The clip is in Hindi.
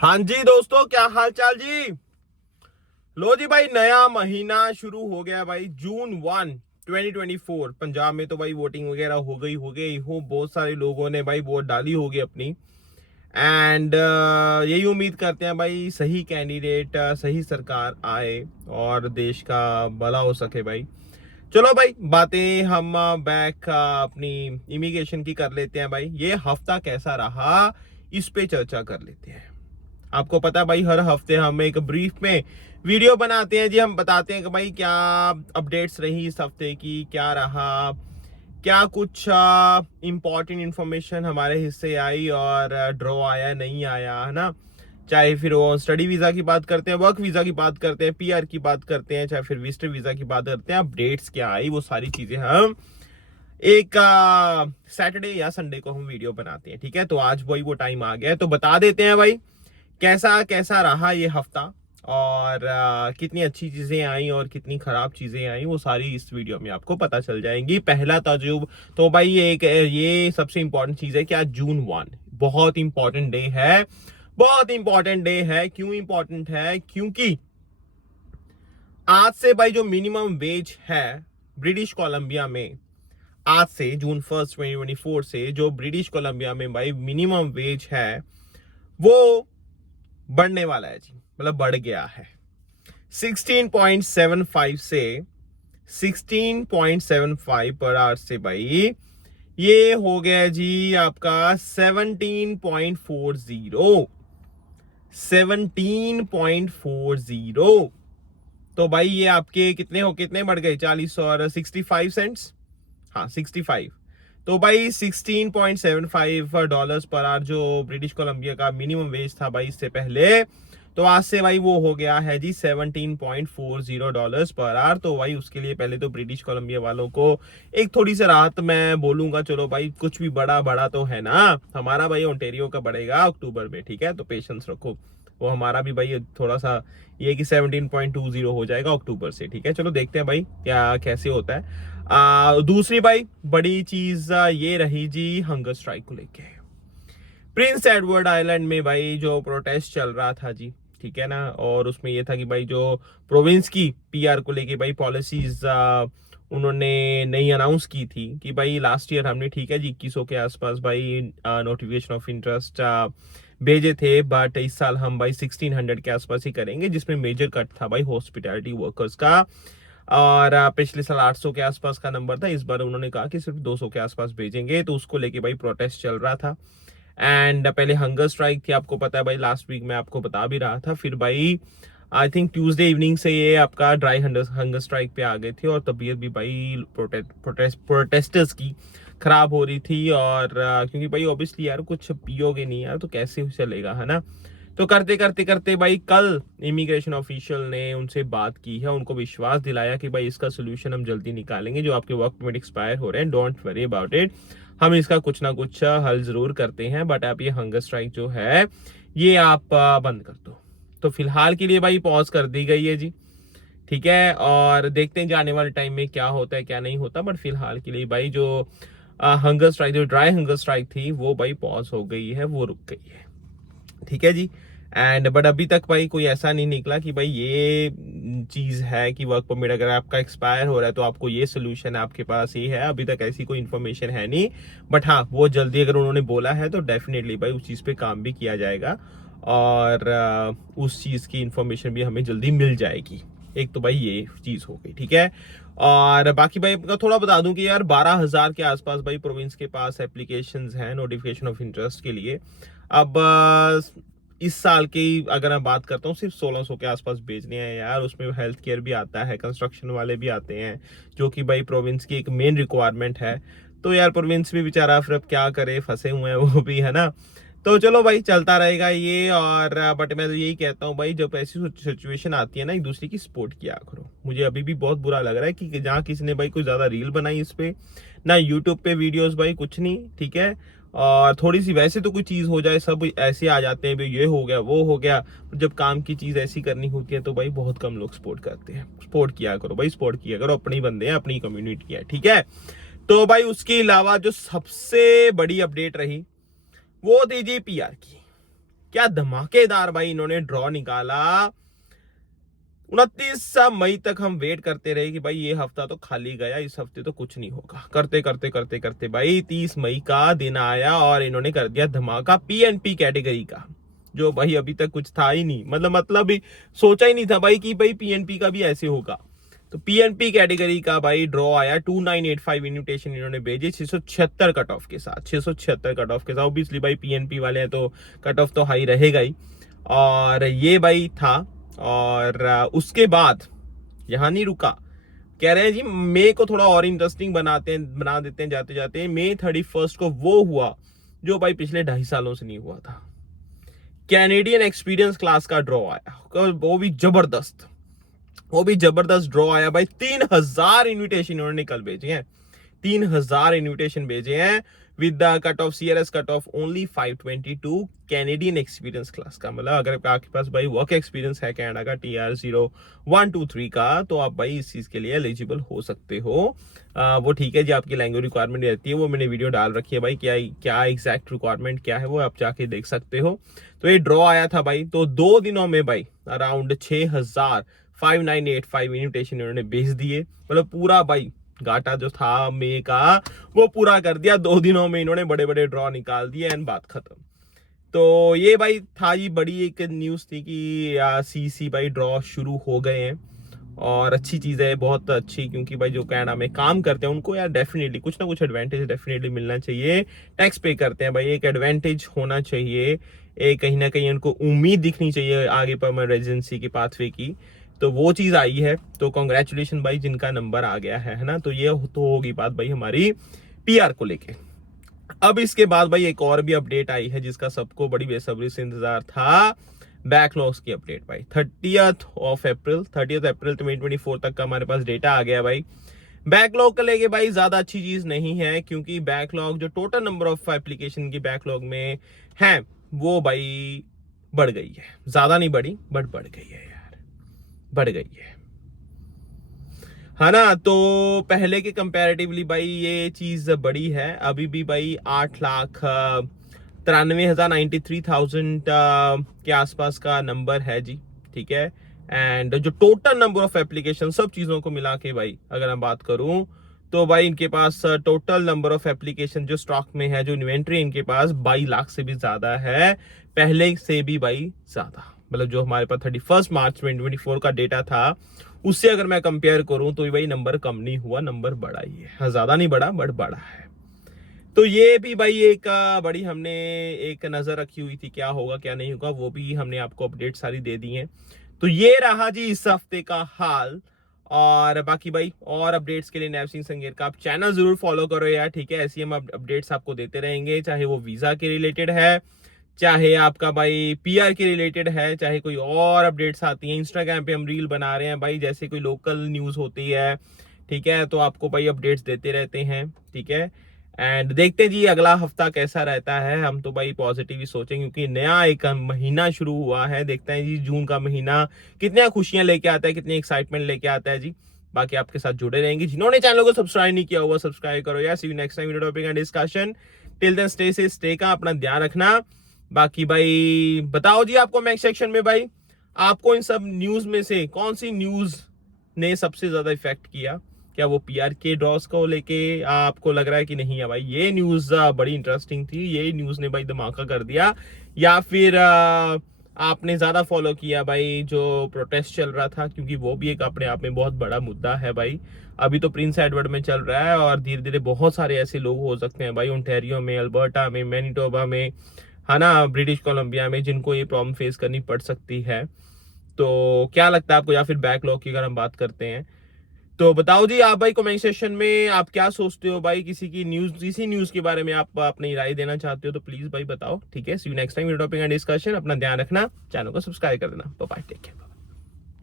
हाँ जी दोस्तों, क्या हाल चाल जी। लो जी भाई, नया महीना शुरू हो गया भाई। जून 1 2024। पंजाब में तो भाई वोटिंग वगैरह हो गई बहुत सारे लोगों ने भाई वोट डाली होगी अपनी। एंड यही उम्मीद करते हैं भाई सही कैंडिडेट, सही सरकार आए और देश का भला हो सके भाई। चलो भाई, बातें हम बैक अपनी इमिग्रेशन की कर लेते हैं भाई। ये हफ्ता कैसा रहा इस पे चर्चा कर लेते हैं। आपको पता है भाई, हर हफ्ते हम एक ब्रीफ में वीडियो बनाते हैं जी। हम बताते हैं कि भाई क्या अपडेट्स रही इस हफ्ते की, क्या रहा, क्या कुछ इंपॉर्टेंट इंफॉर्मेशन हमारे हिस्से आई और ड्रॉ आया नहीं आया, है ना। चाहे फिर वो स्टडी वीजा की बात करते हैं, वर्क वीजा की बात करते हैं, पीआर की बात करते हैं, चाहे फिर विजिटर वीजा की बात करते हैं, अपडेट्स क्या आई, वो सारी चीजें हम एक सैटरडे या संडे को हम वीडियो बनाते हैं। ठीक है, तो आज वही वो टाइम आ गया है, तो बता देते हैं भाई कैसा कैसा रहा ये हफ्ता और कितनी अच्छी चीजें आई और कितनी खराब चीजें आई, वो सारी इस वीडियो में आपको पता चल जाएंगी। पहला तजुब तो भाई ये सबसे इंपॉर्टेंट चीज है कि आज जून 1 बहुत इंपॉर्टेंट डे है। बहुत इंपॉर्टेंट डे है। क्यों इंपॉर्टेंट है? क्योंकि आज से भाई जो मिनिमम वेज है ब्रिटिश कोलंबिया में, आज से जून 1 2024 से जो ब्रिटिश कोलंबिया में भाई मिनिमम वेज है वो बढ़ने वाला है जी। मतलब बढ़ गया है 16.75 से 16.75 पर आवर से भाई ये हो गया जी आपका 17.40। 17.40। तो भाई ये आपके कितने बढ़ गए? 40 और 65 सेंट्स। हाँ 65। तो भाई $16.75 पर आवर जो ब्रिटिश कोलंबिया का मिनिमम वेज था भाई इससे पहले, तो आज से भाई वो हो गया है जी $17.40 पर आवर। तो भाई उसके लिए पहले तो ब्रिटिश कोलंबिया वालों को एक थोड़ी सी राहत मैं बोलूंगा। चलो भाई, कुछ भी बड़ा बड़ा तो है ना। हमारा भाई ओंटेरियो का बढ़ेगा अक्टूबर में, ठीक है, तो पेशेंस रखो। वो हमारा भी भाई थोड़ा सा ये कि 17.20 हो जाएगा अक्टूबर से। ठीक है, चलो देखते हैं भाई क्या कैसे होता है। दूसरी भाई बड़ी चीज ये रही जी हंगर स्ट्राइक को लेके। प्रिंस एडवर्ड आइलैंड में भाई जो प्रोटेस्ट चल रहा था जी, ठीक है ना, और उसमें ये था कि भाई जो प्रोविंस की पीआर को लेके भाई पॉलिसीज उन्होंने नई अनाउंस की थी कि भाई लास्ट ईयर हमने, ठीक है जी, 2100 के आसपास भाई नोटिफिकेशन ऑफ इंटरेस्ट भेजे थे, बट इस साल हम भाई 1600 के आसपास ही करेंगे, जिसमें मेजर कट था भाई हॉस्पिटैलिटी वर्कर्स का। और पिछले साल 800 के आसपास का नंबर था, इस बार उन्होंने कहा कि सिर्फ 200 के आसपास भेजेंगे। तो उसको लेके भाई प्रोटेस्ट चल रहा था। एंड पहले हंगर स्ट्राइक थी, आपको पता है भाई, लास्ट वीक में आपको बता भी रहा था। फिर भाई आई थिंक ट्यूसडे इवनिंग से ये आपका ड्राई हंगर स्ट्राइक पे आ गए थे और तबीयत भी भाई प्रोटेस्टर्स की खराब हो रही थी। और क्योंकि भाई ऑब्वियसली यार कुछ पियोगे नहीं यार तो कैसे चलेगा, है ना। तो करते करते करते भाई कल इमिग्रेशन ऑफिशियल ने उनसे बात की है, उनको विश्वास दिलाया कि भाई इसका सोल्यूशन हम जल्दी निकालेंगे। जो आपके वर्क परमिट एक्सपायर हो रहे हैं, डोंट वरी अबाउट इट, हम इसका कुछ ना कुछ हल जरूर करते हैं, बट आप ये हंगर स्ट्राइक जो है ये आप बंद कर दो। तो फिलहाल के लिए भाई पॉज कर दी गई है जी, ठीक है, और देखते हैं जाने वाले टाइम में क्या होता है क्या नहीं होता। बट फिलहाल के लिए भाई जो हंगर स्ट्राइक, जो ड्राई हंगर स्ट्राइक थी वो भाई पॉज हो गई है, वो रुक गई है, ठीक है जी। एंड बट अभी तक भाई कोई ऐसा नहीं निकला कि भाई ये चीज है कि वर्क परमिट अगर आपका एक्सपायर हो रहा है तो आपको ये सोल्यूशन आपके पास ही है। अभी तक ऐसी कोई इन्फॉर्मेशन है नहीं, बट हाँ वो जल्दी अगर उन्होंने बोला है तो डेफिनेटली भाई उस चीज पे काम भी किया जाएगा और उस चीज की इंफॉर्मेशन भी हमें जल्दी मिल जाएगी। एक तो भाई ये चीज हो गई, ठीक है। और बाकी भाई आपका थोड़ा बता दूं कि यार 12,000 के आसपास भाई प्रोविंस के पास एप्लीकेशंस हैं नोटिफिकेशन ऑफ इंटरेस्ट के लिए। अब इस साल की अगर मैं बात करता हूँ सिर्फ 1600 के आसपास भेजने हैं यार। उसमें हेल्थ केयर भी आता है, कंस्ट्रक्शन वाले भी आते हैं, जो कि भाई प्रोविंस की एक मेन रिक्वायरमेंट है। तो यार प्रोविंस भी बेचारा फिर अब क्या करे, फंसे हुए हैं वो भी, है ना। तो चलो भाई चलता रहेगा ये। और बट मैं तो यही कहता हूँ भाई, जब ऐसी सिचुएशन आती है ना, एक दूसरे की सपोर्ट किया करो। मुझे अभी भी बहुत बुरा लग रहा है कि जहाँ किसी ने भाई कोई ज्यादा रील बनाई इस पे ना, यूट्यूब पे वीडियोस भाई कुछ नहीं, ठीक है। और थोड़ी सी वैसे तो कोई चीज हो जाए सब ऐसे आ जाते हैं भाई, ये हो गया वो हो गया। जब काम की चीज ऐसी करनी होती है तो भाई बहुत कम लोग सपोर्ट करते हैं। सपोर्ट किया करो भाई, सपोर्ट किया करो, अपने ही बंदे हैं, अपनी कम्युनिटी है, ठीक है। तो भाई उसके अलावा जो सबसे बड़ी अपडेट रही वो थी जी पीआर की। क्या धमाकेदार भाई इन्होंने ड्रॉ निकाला। 29 मई तक हम वेट करते रहे कि भाई ये हफ्ता तो खाली गया, इस हफ्ते तो कुछ नहीं होगा। करते करते करते करते भाई 30 मई का दिन आया और इन्होंने कर दिया धमाका पीएनपी कैटेगरी का, जो भाई अभी तक कुछ था ही नहीं। मतलब सोचा ही नहीं था भाई कि भाई पीएनपी का भी ऐसे होगा। तो पीएनपी कैटेगरी का भाई ड्रॉ आया। 2985 इन्विटेशन इन्होंने भेजे 676 कट ऑफ के साथ। 676 कट ऑफ के साथ ऑब्वियसली भाई पीएनपी वाले हैं तो कट ऑफ तो हाई रहेगा ही। और ये भाई था। और उसके बाद यहां नहीं रुका, कह रहे हैं जी मई को थोड़ा और इंटरेस्टिंग बना देते हैं जाते जाते। मई 31 को वो हुआ जो भाई पिछले 2.5 सालों से नहीं हुआ था। कैनेडियन एक्सपीरियंस क्लास का ड्रॉ आया, वो भी जबरदस्त ड्रॉ आया भाई। 3000 इन्विटेशन इन्होंने निकल भेजे हैं। 3000 इन्विटेशन भेजे हैं with the cut off CRS cut off only 522 Canadian experience class का। मतलब अगर आपके पास भाई वर्क एक्सपीरियंस है कनाडा का TR 0123 का, तो आप भाई इस चीज के लिए एलिजिबल हो सकते हो। वो ठीक है जी, आपकी लैंग्वेज रिक्वायरमेंट रहती है, वो मैंने वीडियो डाल रखी है भाई, क्या एग्जैक्ट रिक्वायरमेंट क्या है वो आप जाके देख सकते हो। तो ये ड्रॉ आया था भाई, तो 2 दिनों में भाई अराउंड 605985 इन्विटेशन इन्होंने भेज दिए। मतलब पूरा भाई घाटा जो था मई का वो पूरा कर दिया। 2 दिनों में इन्होंने बड़े बड़े ड्रॉ निकाल दिए एंड बात खत्म। तो ये भाई था ये बड़ी एक न्यूज थी कि सीसी भाई ड्रॉ शुरू हो गए हैं और अच्छी चीज है, बहुत अच्छी, क्योंकि भाई जो कनाडा में काम करते हैं उनको यार डेफिनेटली कुछ ना कुछ एडवांटेज डेफिनेटली मिलना चाहिए। टैक्स पे करते हैं भाई, एक एडवांटेज होना चाहिए, एक कहीं ना कहीं उनको उम्मीद दिखनी चाहिए आगे परमानेंट रेजिडेंसी की पाथवे की। तो वो चीज आई है, तो कॉन्ग्रेचुलेशन भाई जिनका नंबर आ गया है ना। तो ये तो होगी बात भाई हमारी पीआर को लेके। अब इसके बाद भाई एक और भी अपडेट आई है जिसका सबको बड़ी बेसब्री से इंतजार था, बैकलॉग्स की अपडेट भाई। 30th अप्रैल 2024 तक का हमारे पास डेटा आ गया भाई। बैकलॉग को लेके भाई ज्यादा अच्छी चीज नहीं है, क्योंकि बैकलॉग जो टोटल नंबर ऑफ एप्लीकेशन की बैकलॉग में है वो भाई बढ़ गई है। ज्यादा नहीं बढ़ी बट बढ़ गई है यार, बढ़ गई है ना। तो पहले के कंपैरेटिवली भाई ये चीज बड़ी है। अभी भी भाई 8,93,093,000 के आसपास का नंबर है जी, ठीक है। एंड जो टोटल नंबर ऑफ एप्लीकेशन सब चीजों को मिला के भाई अगर मैं बात करूं तो भाई इनके पास टोटल नंबर ऑफ एप्लीकेशन जो स्टॉक में है, जो इन्वेंट्री इनके पास 22 लाख से भी ज्यादा है, पहले से भी भाई ज्यादा। मतलब जो हमारे पास 31 मार्च 2024 का डेटा था उससे अगर मैं कंपेयर करूं तो भाई नंबर कम नहीं हुआ, नंबर बढ़ा ही है। ज्यादा नहीं बढ़ा बट बढ़ा है। तो ये भी भाई एक बड़ी हमने एक नजर रखी हुई थी, क्या होगा क्या नहीं होगा, वो भी हमने आपको अपडेट सारी दे दी है। तो ये रहा जी इस हफ्ते का हाल। और बाकी भाई और अपडेट्स के लिए नैब सिंह संगेर का आप चैनल जरूर फॉलो करो यार, ठीक है। ऐसी हम अपडेट्स आपको देते रहेंगे, चाहे वो वीजा के रिलेटेड है, चाहे आपका भाई पीआर के रिलेटेड है, चाहे कोई और अपडेट्स आती हैं। इंस्टाग्राम पे हम रील बना रहे हैं भाई, जैसे कोई लोकल न्यूज होती है, ठीक है, तो आपको भाई अपडेट्स देते रहते हैं, ठीक है। एंड देखते हैं जी अगला हफ्ता कैसा रहता है। हम तो भाई पॉजिटिव ही सोचेंगे क्योंकि नया एक महीना शुरू हुआ है। देखते हैं जी जून का महीना कितनी खुशियां लेके आता है, कितनी एक्साइटमेंट लेके आता है जी। बाकी आपके साथ जुड़े रहेंगे। जिन्होंने चैनल को सब्सक्राइब नहीं किया हुआ सब्सक्राइब करो यार। See you next time video topic and discussion. Till then stay safe, stay का अपना ध्यान रखना। बाकी भाई बताओ जी आपको कमेंट सेक्शन में भाई आपको इन सब न्यूज में से कौन सी न्यूज ने सबसे ज्यादा इफेक्ट किया। क्या वो पीआर के ड्रॉस को लेके आपको लग रहा है कि नहीं है भाई ये न्यूज बड़ी इंटरेस्टिंग थी, ये न्यूज ने भाई धमाका कर दिया, या फिर आपने ज्यादा फॉलो किया भाई जो प्रोटेस्ट चल रहा था, क्योंकि वो भी एक अपने आप में बहुत बड़ा मुद्दा है भाई। अभी तो प्रिंस एडवर्ड में चल रहा है और धीरे धीरे बहुत सारे ऐसे लोग हो सकते हैं भाई ओंटारियो में, अल्बर्टा में, मैनिटोबा में, है ना, ब्रिटिश कोलंबिया में, जिनको ये प्रॉब्लम फेस करनी पड़ सकती है। तो क्या लगता है आपको, या फिर बैकलॉग की अगर हम बात करते हैं तो बताओ जी आप भाई कमेंट सेक्शन में आप क्या सोचते हो भाई। किसी न्यूज के बारे में आप अपनी राय देना चाहते हो तो प्लीज भाई बताओ, ठीक है। See you next time video topic and discussion. अपना ध्यान रखना, चैनल को सब्सक्राइब कर देना। Bye bye, take care.